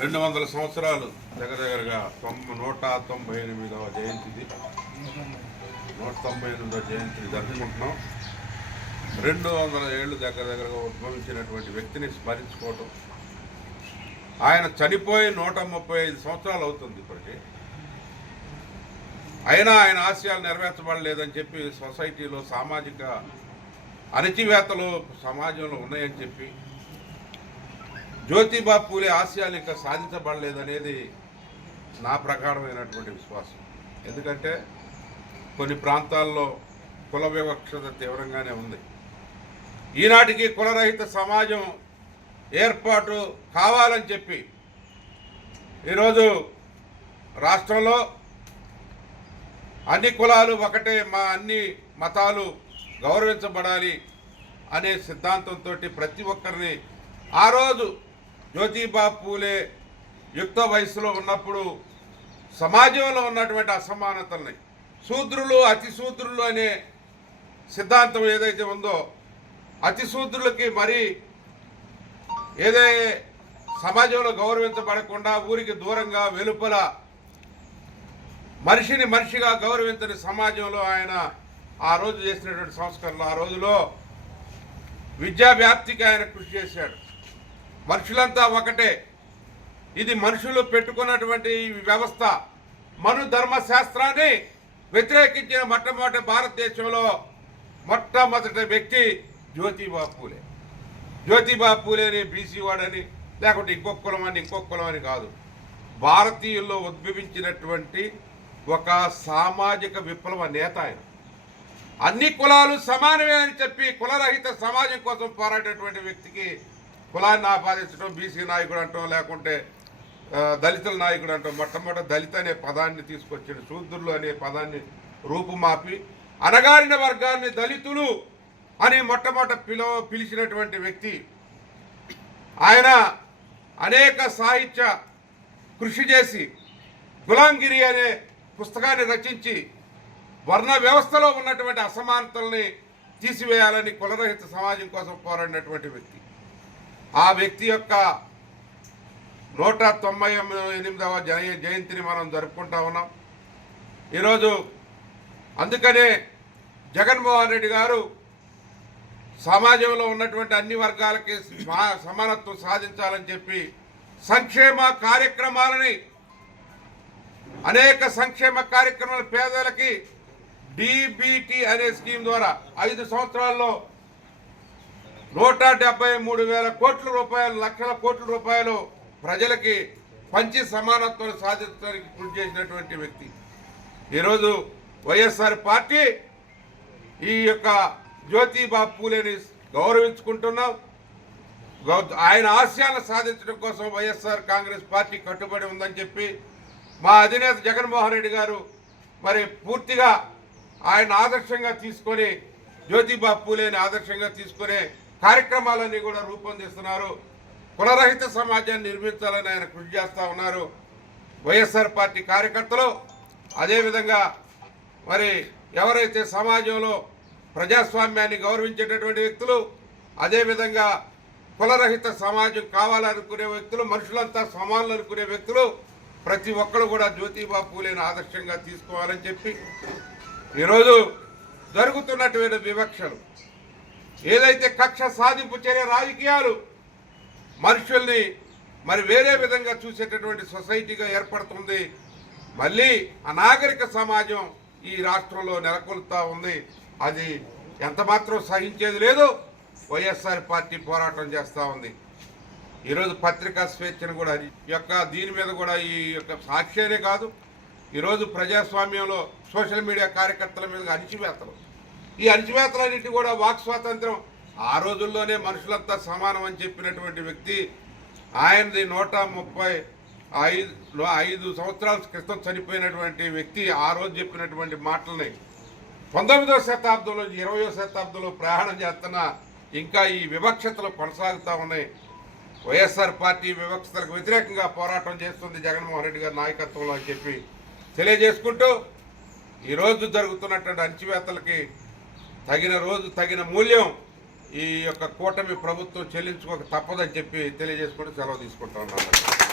రెండు వందల సంవత్సరాలు దగ్గర దగ్గరగా తొంభై నూట తొంభై ఎనిమిదవ జయంతిది. నూట తొంభై ఎనిమిదవ జయంతిని జరుపుకుంటున్నాం. రెండు వందల ఏళ్ళు దగ్గర దగ్గరగా ఉద్భవించినటువంటి వ్యక్తిని స్మరించుకోవటం. ఆయన చనిపోయి నూట ముప్పై ఐదు సంవత్సరాలు అవుతుంది ఇప్పటికి. అయినా ఆయన ఆశయాలు నెరవేర్చబడలేదని చెప్పి సొసైటీలో సామాజిక అణచివేతలు సమాజంలో ఉన్నాయని చెప్పి జ్యోతిబా పూలే ఆశయాలు ఇంకా సాధించబడలేదనేది నా ప్రకారమైనటువంటి విశ్వాసం. ఎందుకంటే కొన్ని ప్రాంతాల్లో కుల వివక్షత తీవ్రంగానే ఉంది. ఈనాటికి కులరహిత సమాజం ఏర్పాటు కావాలని చెప్పి ఈరోజు రాష్ట్రంలో అన్ని కులాలు ఒకటే మా అన్ని మతాలు గౌరవించబడాలి అనే సిద్ధాంతంతో ప్రతి ఒక్కరిని ఆ రోజు జ్యోతిబా పూలే యుక్త వయసులో ఉన్నప్పుడు సమాజంలో ఉన్నటువంటి అసమానతల్ని శూద్రులు అతిశూద్రులు అనే సిద్ధాంతం ఏదైతే ఉందో అతిశూద్రులకి మరి ఏదే సమాజంలో గౌరవించబడకుండా ఊరికి దూరంగా వెలుపల మనిషిని మనిషిగా గౌరవించని సమాజంలో ఆయన ఆ రోజు చేసినటువంటి సంస్కరణలు. ఆ రోజులో విద్యా వ్యాప్తికి ఆయన కృషి చేశాడు. మనుషులంతా ఒకటే. ఇది మనుషులు పెట్టుకున్నటువంటి వ్యవస్థ. మను ధర్మశాస్త్రాన్ని వ్యతిరేకించిన మొట్టమొదటి భారతదేశంలో మొట్టమొదటి వ్యక్తి జ్యోతిబా పూలే. జ్యోతిబా పూలేని బీసీ వాడని లేకుంటే ఇంకొక కులం అని ఇంకొక కులం అని కాదు. భారతీయుల్లో ఉద్భవించినటువంటి ఒక సామాజిక విప్లవ నేత ఆయన. అన్ని కులాలు సమానమే అని చెప్పి కులరహిత సమాజం కోసం పోరాడేటువంటి వ్యక్తికి కులాన్ని ఆపాదించడం బీసీ నాయకుడు అంటాం లేకుంటే దళితుల నాయకుడు అంటాం. మొట్టమొదటి దళిత అనే పదాన్ని తీసుకొచ్చాడు. శూద్రులు అనే పదాన్ని రూపుమాపి అనగారిన వర్గాన్ని దళితులు అని మొట్టమొదట పిలవ పిలిచినటువంటి వ్యక్తి. ఆయన అనేక సాహిత్య కృషి చేసి గులాంగిరి అనే పుస్తకాన్ని రచించి వర్ణ వ్యవస్థలో ఉన్నటువంటి అసమానతల్ని తీసివేయాలని కులరహిత సమాజం కోసం పోరాడినటువంటి వ్యక్తి. ఆ వ్యక్తి యొక్క నూట తొంభై ఎనిమిదవ జయ జయంతిని మనం జరుపుకుంటా ఉన్నాం. ఈరోజు అందుకనే జగన్మోహన్ రెడ్డి గారు సమాజంలో ఉన్నటువంటి అన్ని వర్గాలకి సమానత్వం సాధించాలని చెప్పి సంక్షేమ కార్యక్రమాలని అనేక సంక్షేమ కార్యక్రమాలు పేదలకి డిబిటి అనే స్కీమ్ ద్వారా ఐదు సంవత్సరాల్లో నూట డెబ్బై మూడు వేల కోట్ల రూపాయలు లక్షల కోట్ల రూపాయలు ప్రజలకి పంచి సమానత్వం సాధించడానికి కృషి చేసినటువంటి వ్యక్తి. ఈరోజు వైఎస్ఆర్ పార్టీ ఈ యొక్క జ్యోతిబా పూలేని గౌరవించుకుంటున్నాం. గౌ- ఆయన ఆశయాలను సాధించడం కోసం వైఎస్ఆర్ కాంగ్రెస్ పార్టీ కట్టుబడి ఉందని చెప్పి మా అధినేత జగన్మోహన్ రెడ్డి గారు మరి పూర్తిగా ఆయన ఆదర్శంగా తీసుకొని జ్యోతిబా పూలేని ఆదర్శంగా తీసుకునే కార్యక్రమాలన్నీ కూడా రూపొందిస్తున్నారు. కులరహిత సమాజాన్ని నిర్మించాలని ఆయన కృషి చేస్తూ ఉన్నారు. వైఎస్ఆర్ పార్టీ కార్యకర్తలు. అదేవిధంగా మరి ఎవరైతే సమాజంలో ప్రజాస్వామ్యాన్ని గౌరవించేటటువంటి వ్యక్తులు అదేవిధంగా కులరహిత సమాజం కావాలనుకునే వ్యక్తులు మనుషులంతా సమానులు అనుకునే వ్యక్తులు ప్రతి ఒక్కరు కూడా జ్యోతిబా పూలేని ఆదర్శంగా తీసుకోవాలని చెప్పి ఈరోజు జరుగుతున్నటువంటి వివక్షలు. ఏదైతే కక్ష సాధింపు చర్య రాజకీయాలు మనుషుల్ని మరి వేరే విధంగా చూసేటటువంటి సొసైటీగా ఏర్పడుతుంది. మళ్ళీ అనాగరిక సమాజం ఈ రాష్ట్రంలో నెలకొల్తా ఉంది. అది ఎంతమాత్రం సహించేది లేదు. వైఎస్ఆర్ పార్టీ పోరాటం చేస్తూ ఉంది. ఈరోజు పత్రికా స్వేచ్ఛను కూడా ఈ యొక్క దీని మీద కూడా ఈ యొక్క సాక్ష్యనే కాదు. ఈరోజు ప్రజాస్వామ్యంలో సోషల్ మీడియా కార్యకర్తల మీద అణిచివేతలు ఈ అణచివేతలన్నింటి కూడా వాక్ స్వాతంత్రం. ఆ రోజుల్లోనే మనుషులంతా సమానం అని చెప్పినటువంటి వ్యక్తి ఆయనది నూట ముప్పై ఐదు ఐదు సంవత్సరాల క్రితం చనిపోయినటువంటి వ్యక్తి ఆ రోజు చెప్పినటువంటి మాటల్ని పంతొమ్మిదవ శతాబ్దంలో ఇరవయో శతాబ్దంలో ప్రయాణం చేస్తున్న ఇంకా ఈ వివక్షతలు కొనసాగుతూ ఉన్నాయి. వైఎస్ఆర్ పార్టీ వివక్షతలకు వ్యతిరేకంగా పోరాటం చేస్తుంది జగన్మోహన్ రెడ్డి గారి నాయకత్వంలో అని చెప్పి తెలియజేసుకుంటూ ఈరోజు జరుగుతున్నటువంటి అణచివేతలకి తగిన రోజు తగిన మూల్యం ఈ యొక్క కూటమి ప్రభుత్వం చెల్లించుకోక తప్పదని చెప్పి తెలియజేసుకుంటూ సెలవు తీసుకుంటా ఉన్నాను.